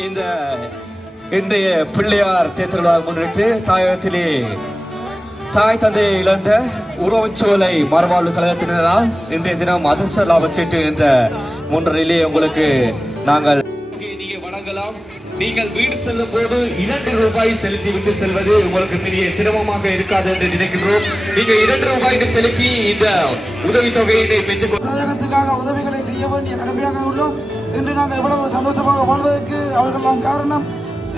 இந்த இன்றைய பிள்ளையார் தேர்தலை முன்னிட்டு தாயகத்திலே தாய் தந்தையை இழந்த உறவுச்சோலை மறுவாழ்வு கழகத்தினரால் இன்றைய தினம் அதிர்ஷ்ட லாபச்சீட்டு என்ற முன்னரிலே உங்களுக்கு நாங்கள் வழங்கலாம். நீங்கள் வீடு செல்லும் போது 2 ரூபாய் செலுத்தி விட்டு செல்வது உங்களுக்கு பெரிய சிரமமாக இருக்காது என்று நினைக்கின்றோம். நீங்கள் 2 ரூபாய்க்கு செலுத்தி இந்த உதவித்தொகையினை பெற்றுக் தாயகத்துக்காக உதவிகளை செய்ய வேண்டிய கடமையாக உள்ளோம். இன்று நாங்கள் எவ்வளவு சந்தோஷமாக வாழ்வதற்கு அவர்கள் காரணம்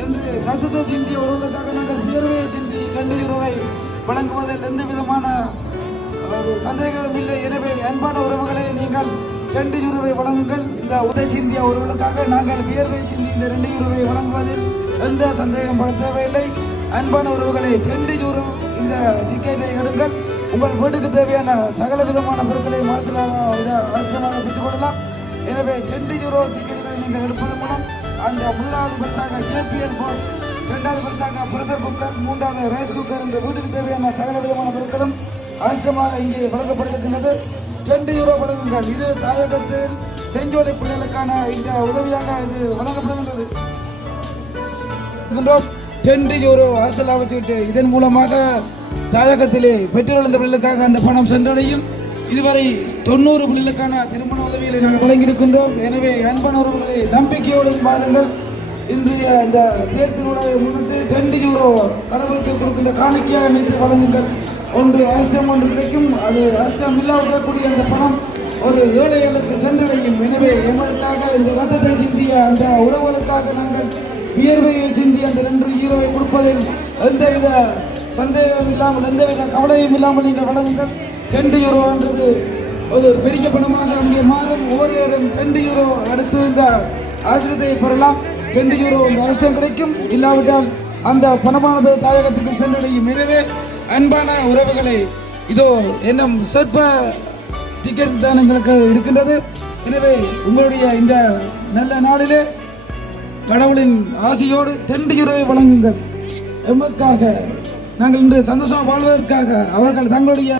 என்று ரத்தத்தை சிந்திய ஒருவருக்காக நாங்கள் வியர்வையை சிந்தி 2 ரூபாய் வழங்குவதில் எந்த விதமான சந்தேகமும் இல்லை. எனவே அன்பான உறவுகளை நீங்கள் 2 ரூபாய் வழங்குங்கள். இந்த உதவி சிந்திய ஒருவர்களுக்காக நாங்கள் வியர்வை சிந்தி இந்த 2 ரூபாய் வழங்குவதில் எந்த சந்தேகம் பட தேவையில்லை. அன்பான உறவுகளை 2 ரூபாய் இந்த டிக்கெட்டை எடுங்கள். உங்கள் வீட்டுக்கு தேவையான சகல விதமான பொருட்களை அவசரமாக பெற்றுக் கொள்ளலாம். எனவே 2 ரூபாய் டிக்கெட்டுகளை நீங்கள் எடுப்பதன் மூலம் அந்த முதலாவது பரிசாக ஏபிஎல் பாக்ஸ், 2வது பரிசாக பிரஷர் குக்கர், 3வது ரைஸ் குக்கர் இந்த வீட்டுக்கு தேவையான சகல விதமான பொருட்களும் அவசரமாக இங்கே வழங்கப்பட்டிருக்கின்றது. 2 ரூபாய் வழங்குங்கள். இது தாயகத்தில் செஞ்சோலை பிள்ளைகளுக்கான இந்த உதவியாக இது வழங்கப்படுகின்றது. 2 ரூபாய் அரசல் வச்சுவிட்டு இதன் மூலமாக தாயகத்திலே பெற்றோர் இந்த பிள்ளைகளுக்காக அந்த பணம் சென்றடையும். இதுவரை 90 பிள்ளைகளுக்கான திருமண உதவிகளை நாங்கள் வழங்கியிருக்கின்றோம். எனவே அன்பான உறவுகளை நம்பிக்கையோடு பாருங்கள். இன்றைய இந்த தேர் திருவிழாவை முன்னிட்டு 2 ரூபாய் கடவுளுக்கு கொடுக்கின்ற காணிக்கையாக நினைத்து வழங்குங்கள். ஒன்று அரசம் ஒன்று கிடைக்கும். அது அரசம் இல்லாவிடக்கூடிய அந்த பணம் ஒரு ஏழைகளுக்கு சென்றடையும். எனவே எமக்காக இந்த ரத்தத்தை சிந்திய அந்த உறவுகளுக்காக நாங்கள் வியர்வையை சிந்தி அந்த 2 ரூபாய் கொடுப்பதில் எந்தவித சந்தேகம் இல்லாமல் எந்தவித கவலையும் இல்லாமல் நீங்கள் வழங்குங்கள். 2 ரூபான்றது ஒரு பெரிய பணமாக அங்கே மாறும். ஒவ்வொருவரும் 2 ரூபாய் அடுத்து இந்த ஆசிரியத்தை பெறலாம். 2 ரூபாய் அரசம் கிடைக்கும். இல்லாவிட்டால் அந்த பணமானது தாயகத்துக்கு சென்றடையும். எனவே அன்பான உறவுகளை இதோ இன்னும் சொற்ப டிக்கெட் தான் எங்களுக்கு இருக்கின்றது. எனவே உங்களுடைய இந்த நல்ல நாளிலே கடவுளின் ஆசையோடு 2 ரூபாய் வழங்குங்கள். எமக்காக நாங்கள் இன்று சந்தோஷமாக வாழ்வதற்காக அவர்கள் தங்களுடைய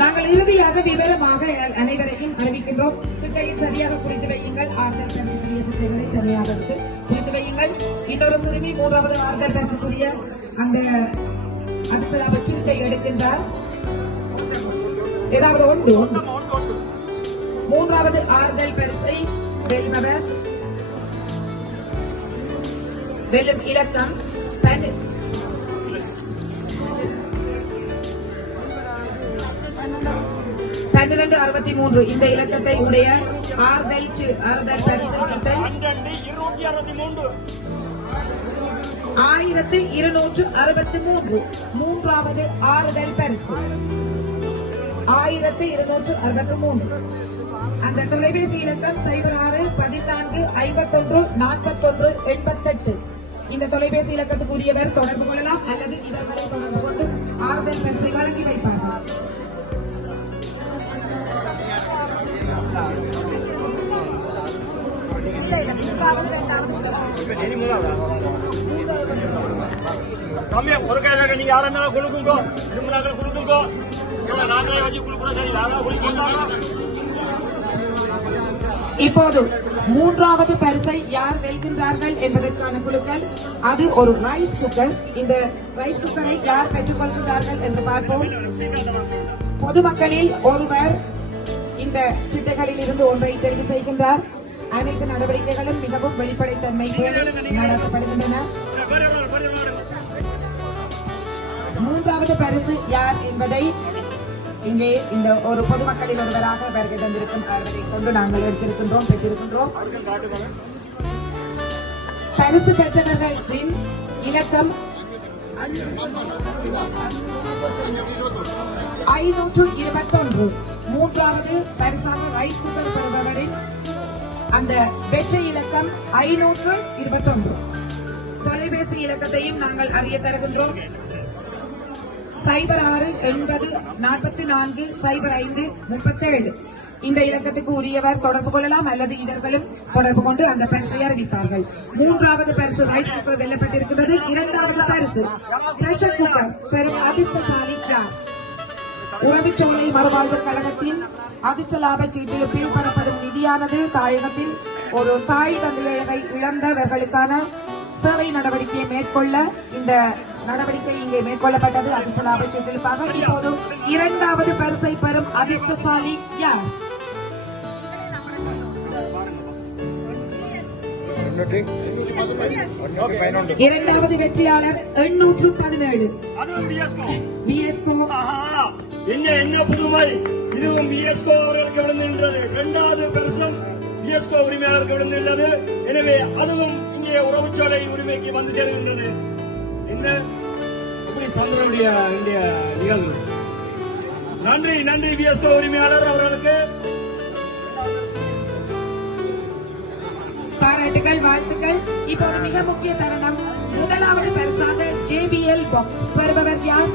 நாங்கள் இறுதியாக விவரமாக அனைவரையும் அறிவிக்கின்றோம். சிட்டையில் சரியாக குறித்து வையுங்கள். ஆறுதல் பரிசுக்குரிய சிட்டைகளை சரியாக குறித்து வையுங்கள். இன்னொரு சிறுமி 3வது ஆறுதல் பரிசுக்குரிய அந்த அரசலாப சீட்டை எடுக்கின்றார். ஏதாவது ஒன்று 3வது ஆறுதல் பரிசை வெல்பவர் வெல்லும் இலக்கம் 1263. இந்த இலக்கத்தை உடைய ஆறுதல் பரிசு சீட்டை 1263. 3வது ஆறுதல் பரிசு 1263. அந்த தொலைபேசி இலக்கம் 06 14 51 41 88. இந்த தொலைபேசி இலக்கத்துக்குரியவர் தொடர்பு கொள்ளலாம் அல்லது இவர்களை தொடர்பு கொண்டு ஆறுதல் பரிசை வழங்கி வைப்பார்கள். இப்போது 3வது பரிசை யார் வெல்கின்றார்கள் என்பதற்கான குழுக்கள். அது ஒரு ரைஸ் குக்கர். இந்த ரைஸ் குக்கரை யார் பெற்றுக் கொள்கின்றார்கள் என்று பார்ப்போம். பொதுமக்களில் ஒருவர் இந்த சிட்டைகளில் இருந்து ஒன்றை தெரிவு செய்கின்றார். அனைத்து நடவடிக்கைகளும் மிகவும் வெளிப்படைத்தன்மை நடத்தப்படுகின்றன. 3வது பரிசு யார் என்பதை இங்கே இந்த ஒரு பொதுமக்களில் ஒருவராக வருகை தந்திருக்கும் அவரை கொண்டு நாங்கள் பெற்றிருக்கின்றோம். பரிசு பெற்றவர்களின் இலக்கம் 521. 3வது பரிசாக ரைஸ் குக்கர் பெறுபவரின் அந்த வெற்றி இலக்கம் 521. தொலைபேசி இலக்கத்தையும் நாங்கள் அறிய தருகின்றோம். 0680440537 இந்த இலக்கத்துக்கு உரியவர் தொடர்பு கொள்ளலாம் அல்லது இவர்களும் தொடர்பு கொண்டு அந்த பரிசை அறிவிப்பார்கள். மூன்றாவது பரிசு ரைஸ் குக்கர் வெல்லப்பட்டிருக்கிறது. இரண்டாவது பரிசு பிரஷர் குக்கர் பெரும் அதிர்ஷ்டசாலி சார். உறவுச்சோலை மறுவாழ்வு கழகத்தின் அதிர்ஷ்ட லாப சீட்டில் பெறப்படும் நிதியானது தாயகத்தில் ஒரு தாய் தந்தையரை இழந்தவர்களுக்கான சேவை நடவடிக்கையை மேற்கொள்ள இந்த நடவடிக்கை இங்கே மேற்கொள்ளப்பட்டது. அதிர்ஷ்ட லாப சீட்டிலுக்காக இப்போது இரண்டாவது பரிசை பெறும் அதிர்ஷ்டசாலி யார்? இரண்டாவது வெற்றியாளர் 817 பிஎஸ்கோ. என்ன புதுமை, இதுவும் பிஎஸ்கோ அவர்களுக்கு விழுந்துள்ளது. இரண்டாவது பரிசும் பிஎஸ்கோ உரிமையாளருக்கு விழுந்துள்ளது. எனவே அதுவும் இங்கே உறவுச்சோலை உரிமைக்கு வந்து சேருகின்றது. என்ன எப்படி சந்திரனுடைய நிகழ்வு. நன்றி நன்றி பிஎஸ்கோ உரிமையாளர் அவர்களுக்கு. பாராட்டுகள், வாழ்த்துக்கள். இப்போது மிக முக்கிய தருணம். முதலாவது பரிசாக JBL பாக்ஸ் பெறுபவர் யார்?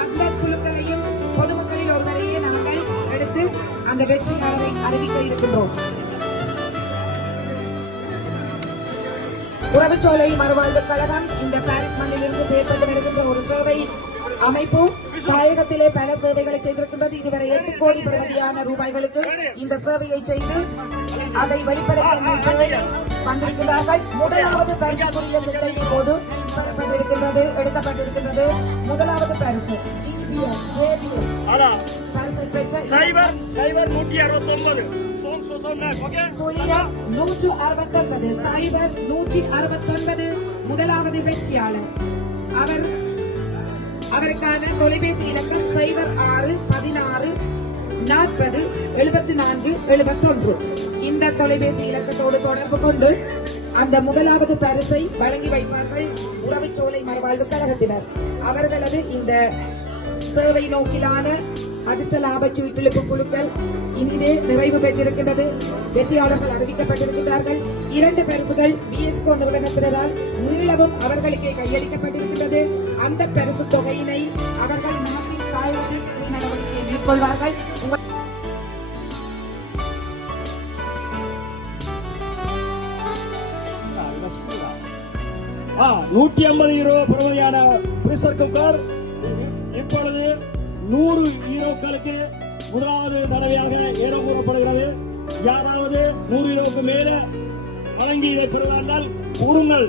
அந்த குழுக்களையும் பொதுமக்களில் ஒருவரையே நாங்கள் எடுத்து அந்த வெற்றியாளரை அறிவிக்க இருக்கின்றோம். உறவுச்சோலை மறுவாழ்வு கழகம் இந்த பாரிஸ் மண்ணிலிருந்து செயல்பட்டு வருகின்ற ஒரு சேவை அமைப்பு. தாயகத்திலே பல சேவைகளை செய்திருக்கின்றது. இதுவரை 8 கோடி பெறுமதியான ரூபாய்களுக்கு இந்த சேவையை செய்து அதை வெளிப்படுத்த வந்திருக்கிறார்கள். முதலாவது பரிசுக்குரிய திட்டம் இப்போது எடுக்கப்பட்டிருக்கின்றது. முதலாவது பரிசு JBL பரிசை பெற்ற 169 முதலாவது வெற்றியாளர். அவருக்கான தொலைபேசி இலக்கம் 0616407471. இந்த தொலைபேசி இலக்கத்தோடு தொடர்பு கொண்டு அந்த முதலாவது பரிசை வழங்கி வைப்பார்கள் உறவுச்சோலை மறுவாழ்வு கழகத்தினர். அவர்களது இந்த சேவை நோக்கிலான அதிர்ஷ்ட லாப சீட்டிழப்பு குழுக்கள் இனிதே நிறைவு பெற்றிருக்கின்றது. வெற்றியாளர்கள் அறிவிக்கப்பட்டிருக்கிறார்கள். 2 பரிசுகள் பிஎஸ்கோ நிறுவனத்தினரால் மீளவும் அவர்களுக்கே கையளிக்கப்பட்டிருக்கின்றது. அந்த பரிசு தொகையினை அவர்கள் நாட்டின் தாயகத்தில் நடவடிக்கை மேற்கொள்வார்கள். 150 யூரோ பெறுமதியான பிரஷர் குக்கர் இப்பொழுது 100 யூரோக்களுக்கு முதலாவது தடவையாக ஏற கூறப்படுகிறது. யாராவது 100 யூரோக்கு மேல வழங்கி இதை பெறுவார்கள் கூறுங்கள்.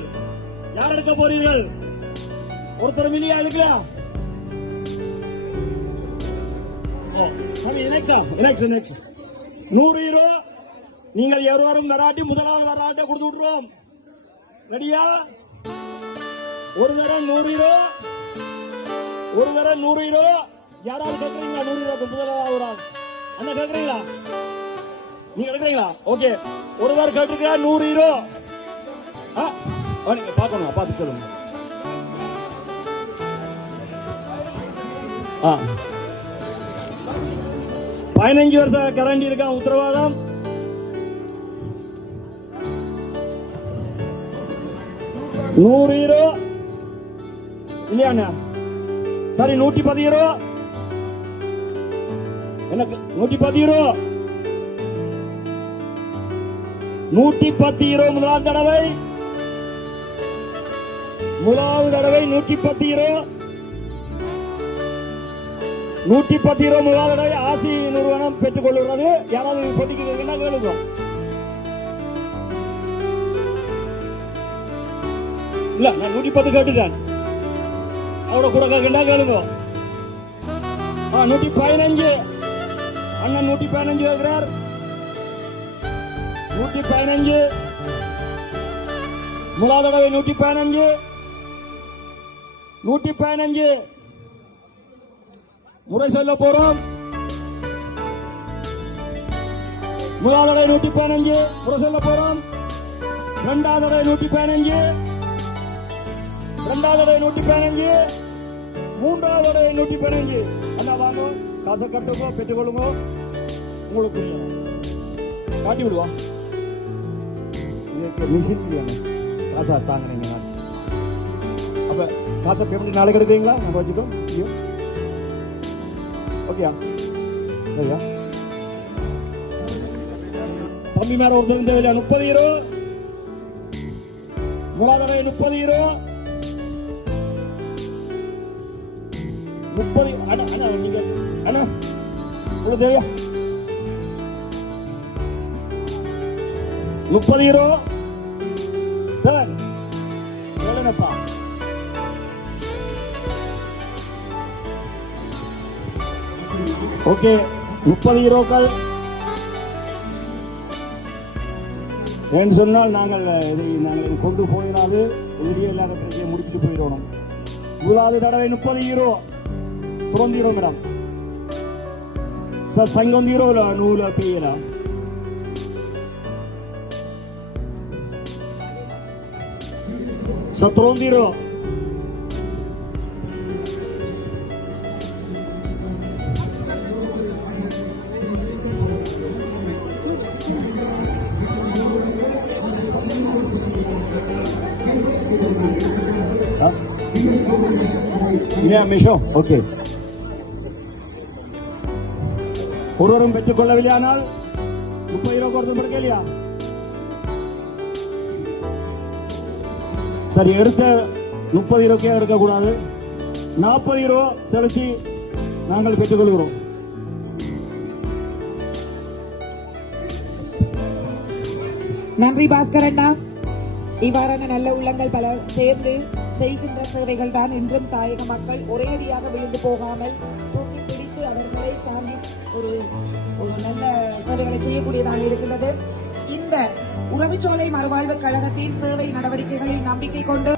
யார் எடுக்க போறீர்கள்? ஒருத்தர் இல்லையா? எடுக்கலாம். நெக்ஸ்ட் 100 யூரோ நீங்கள் எவரும் வராட்டி முதலாவது வராட்ட கொடுத்து விட்டுருவோம். ரெடியா? ஒரு தரம் 100 யூரோ. யாராவது கேட்கறீங்களா? 100 யூரோக்கு முதலாவது ஒரு ஆள் அண்ணா கேட்கறீங்களா? நீங்க எடுக்கிறீங்களா? ஓகே, ஒருவர் கேட்டிருக்கா 100 யூரோ. பார்க்கணும், பார்த்து சொல்லுங்க. 15 வருஷம் கரண்டி இருக்கா உத்தரவாதம். €100 இல்லையா? சரி, 110 யூரோ. எனக்கு 110 யூரோ. 110 யூரோ முதலாவது தடவை 110 யூரோ. 110 யூரோ முதலாவது தடவை ஆசி நிறுவனம் பெற்றுக் கொள்கிறது. யாராவது இப்போதைக்கு கேளுங்க. இல்ல, நான் 110 கேட்டுட்டேன். அவரோட கூட கேளுங்க. 115 அண்ணன் 115 கேட்கிறார். 115 முதலாவது தடவை 115 முறை சொல்ல போறோம். முதலாவது தடவை 115 முறை சொல்ல போறோம். இரண்டாவது தடவை 115, இரண்டாவது தடவை 115, மூன்றாவது தடவை 115. அண்ணா வாங்க, காசை கட்டுங்க, பெற்றுக்கொள்ளுங்க. உங்களுக்கு காட்டி விடுவா. மிஷின் காசா தாங்க. நீங்க அப்ப காசை பேமெண்ட் நாளைக்கு எடுக்கிறீங்களா? நம்ம வச்சுக்கோ. ஓகேயா சரியா தம்பி மேல ஒரு தேவையில்லை 30 யூரோ மூலாதார 30 யூரோ 30 அண்ணா அண்ணா நீங்க அண்ணா உங்களுக்கு தேவையா 30 யூரோ சார் எவ்வளோப்பா ஓகே 30 யூரோக்கள் ஏன்னு சொன்னால் நாங்கள் இதை கொண்டு போயிடாது வெளியே இல்லாத பிரச்சனையை முடிச்சுட்டு போயிடணும் முதலாவது தடவை 30 யூரோ துறந்தீரோ மேடம் சார் சங்கம் யூரோ நூல பீரா சார் துறந்தீரோ இல்லையா மிஷோ ஓகே ஒருவரும் பெற்றுக் கொள்ளவில்லையானால் 30 யூரோ கொடுத்து இல்லையா சரி எடுத்த 30 யூரோக்கே எடுக்கக்கூடாது 40 யூரோ செலுத்தி நாங்கள் பெற்றுக்கொள்கிறோம் நன்றி பாஸ்கர் அண்ணா. இவ்வாறான நல்ல உள்ளங்கள் பல சேர்ந்து செய்கின்ற சேவைகள் தான் என்றும் தாயக மக்கள் ஒரேடியாக விழுந்து போகாமல் தூக்கி பிடித்து அவர்களை தாண்டி ஒரு நல்ல சேவைகளை செய்யக்கூடியதாக இருக்கின்றது. இந்த உறவுச்சோலை மறுவாழ்வு கழகத்தின் சேவை நடவடிக்கைகளில் நம்பிக்கை கொண்டு